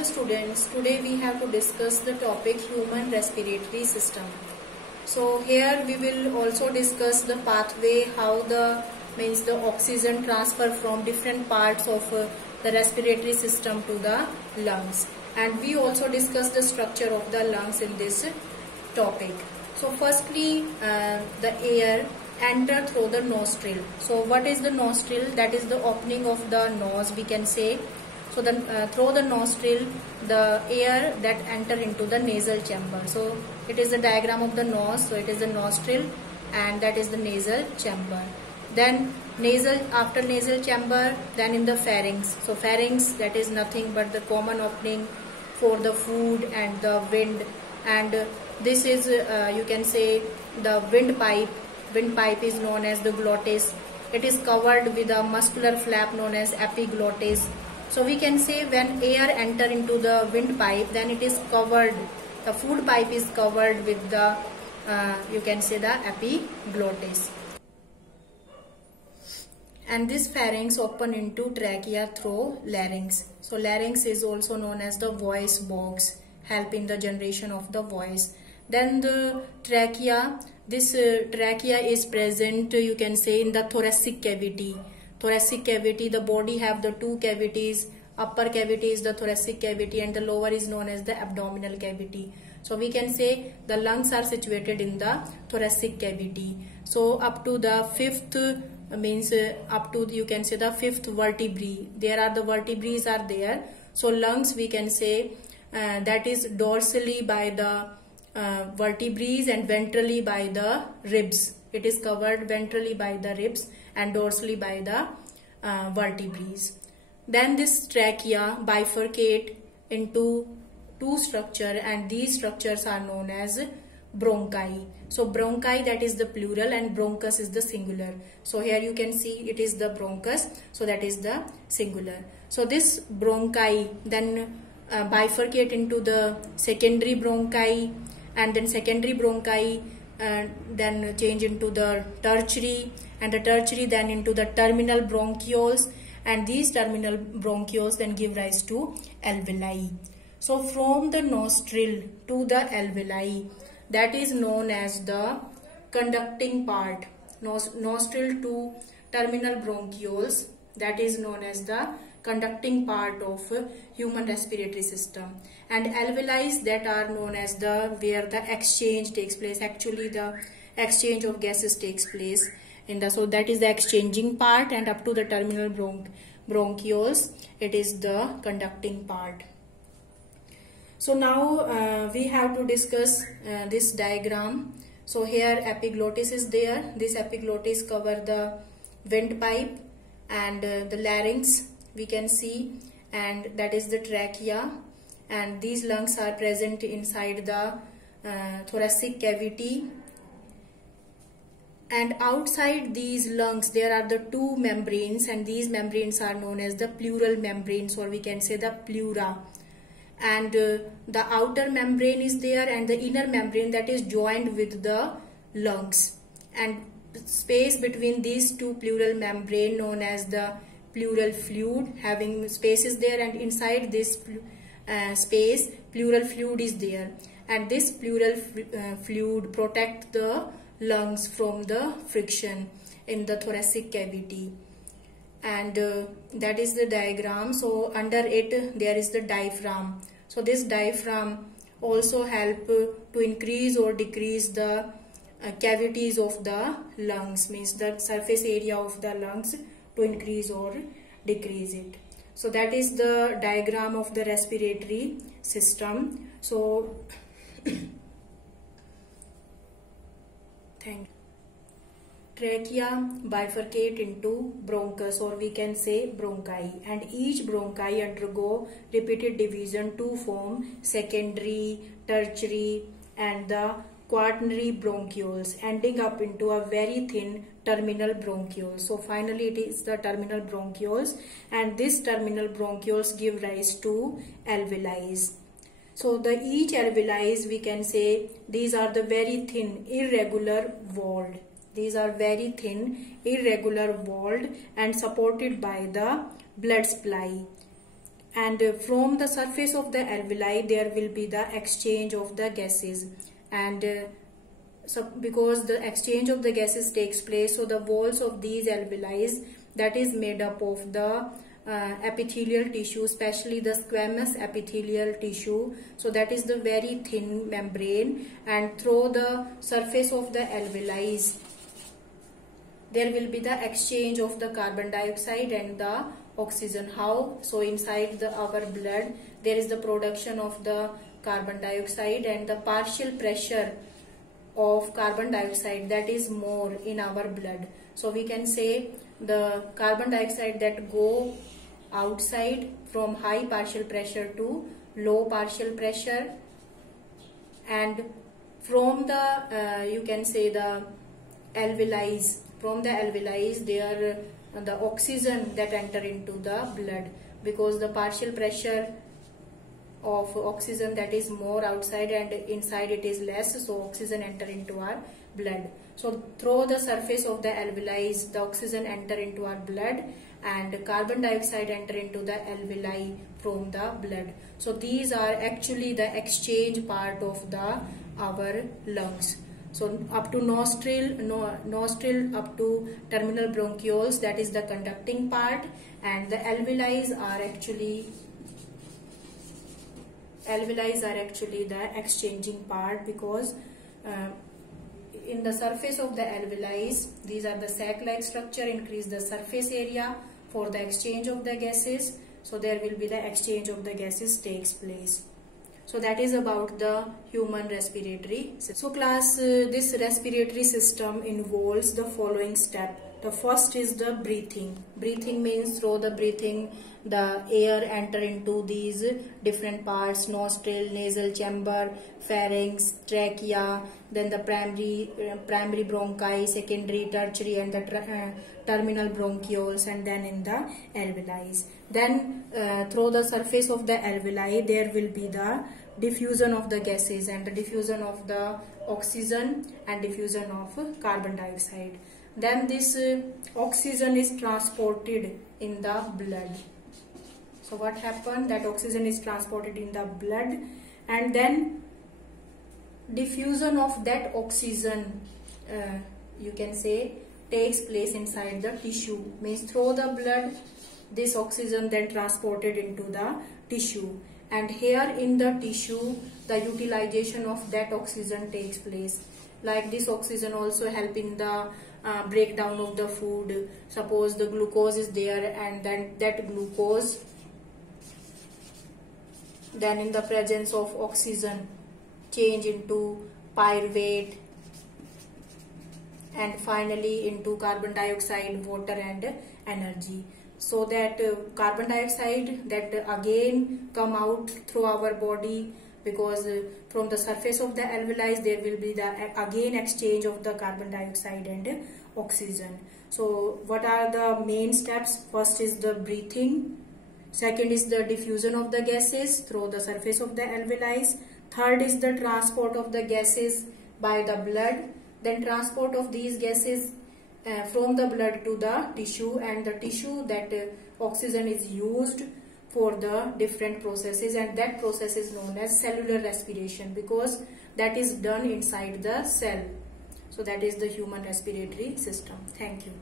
Hello students, today we have to discuss the topic human respiratory system. So here we will also discuss the pathway, how the oxygen transfer from different parts of the respiratory system to the lungs, and we also discuss the structure of the lungs in this topic. So firstly, the air enter through the nostril. So what is the nostril? That is the opening of the nose, we can say. So through the nostril, the air that enter into the nasal chamber. So it is the diagram of the nose. So it is the nostril and that is the nasal chamber. Then after nasal chamber, then in the pharynx. So pharynx, that is nothing but the common opening for the food and the wind. And this is you can say the windpipe. Windpipe is known as the glottis. It is covered with a muscular flap known as epiglottis. So we can say when air enter into the windpipe, then it is covered, the food pipe is covered with the, you can say the epiglottis. And this pharynx open into trachea through larynx. So larynx is also known as the voice box, help in the generation of the voice. Then the trachea, this trachea is present, you can say, in the thoracic cavity. Thoracic cavity, the body have the two cavities. Upper cavity is the thoracic cavity and the lower is known as the abdominal cavity. So we can say the lungs are situated in the thoracic cavity. So up to the fifth up to, you can say, the fifth vertebrae. There are the vertebrae are there. So lungs, we can say that is dorsally by the vertebrae and ventrally by the ribs. It is covered ventrally by the ribs and dorsally by the vertebrae. Then this trachea bifurcate into two structures, and these structures are known as bronchi. So bronchi, that is the plural, and bronchus is the singular. So here you can see it is the bronchus, so that is the singular. So this bronchi then bifurcate into the secondary bronchi, and then secondary bronchi then change into the tertiary, and the tertiary then into the terminal bronchioles, and these terminal bronchioles then give rise to alveoli. So from the nostril to the alveoli, that is known as the conducting part. Nostril to terminal bronchioles, that is known as the conducting part of human respiratory system. And alveoli, that are known as the where the exchange takes place. Actually the exchange of gases takes place in the, so that is the exchanging part, and up to the terminal bronchioles, it is the conducting part. So now we have to discuss this diagram. So here epiglottis is there. This epiglottis cover the windpipe and the larynx, we can see, and that is the trachea, and these lungs are present inside the thoracic cavity. And outside these lungs there are the two membranes, and these membranes are known as the pleural membranes, or we can say the pleura. And the outer membrane is there and the inner membrane that is joined with the lungs, and space between these two pleural membrane known as the pleural fluid, having spaces there, and inside this space pleural fluid is there, and this pleural fluid protect the lungs from the friction in the thoracic cavity. And that is the diagram. So under it there is the diaphragm. So this diaphragm also help to increase or decrease the cavities of the lungs, means the surface area of the lungs, to increase or decrease it. So that is the diagram of the respiratory system. So thank you. Trachea bifurcate into bronchus, or we can say bronchi, and each bronchi undergo repeated division to form secondary, tertiary and the quaternary bronchioles, ending up into a very thin terminal bronchiole. So finally it is the terminal bronchioles, and this terminal bronchioles give rise to alveoli. So the each alveoli, we can say, these are the very thin, irregular walled. These are very thin, irregular walled and supported by the blood supply. And from the surface of the alveoli there will be the exchange of the gases, and so because the exchange of the gases takes place, so the walls of these alveoli, that is made up of the epithelial tissue, especially the squamous epithelial tissue. So that is the very thin membrane, and through the surface of the alveoli there will be the exchange of the carbon dioxide and the oxygen. How? So inside our blood there is the production of the carbon dioxide, and the partial pressure of carbon dioxide that is more in our blood. So we can say the carbon dioxide that go outside from high partial pressure to low partial pressure, and from the you can say the alveoli, from the alveoli there the oxygen that enter into the blood, because the partial pressure of oxygen that is more outside and inside it is less, so oxygen enter into our blood. So through the surface of the alveoli the oxygen enter into our blood, and carbon dioxide enter into the alveoli from the blood. So these are actually the exchange part of our lungs. So up to nostril up to terminal bronchioles, that is the conducting part, and the alveoli are actually the exchanging part, because in the surface of the alveoli, these are the sac-like structure, increase the surface area for the exchange of the gases. So there will be the exchange of the gases takes place. So that is about the human respiratory system. So class, this respiratory system involves the following step. The first is the breathing. Breathing means through the breathing the air enter into these different parts: nostril, nasal chamber, pharynx, trachea, then the primary bronchi, secondary, tertiary, and the terminal bronchioles, and then in the alveoli. Then through the surface of the alveoli there will be the diffusion of the gases, and the diffusion of the oxygen and diffusion of carbon dioxide. Then this oxygen is transported in the blood. So what happened? That oxygen is transported in the blood, and then diffusion of that oxygen you can say takes place inside the tissue. Means through the blood this oxygen then transported into the tissue, and here in the tissue the utilization of that oxygen takes place. Like this oxygen also help in the breakdown of the food. Suppose the glucose is there, and then that glucose then in the presence of oxygen change into pyruvate, and finally into carbon dioxide, water, and energy. So that carbon dioxide that again come out through our body, because from the surface of the alveoli there will be the again exchange of the carbon dioxide and oxygen. So what are the main steps? First is the breathing. Second is the diffusion of the gases through the surface of the alveoli. Third is the transport of the gases by the blood. Then transport of these gases from the blood to the tissue, and the tissue that oxygen is used for the different processes, and that process is known as cellular respiration, because that is done inside the cell. So that is the human respiratory system. Thank you.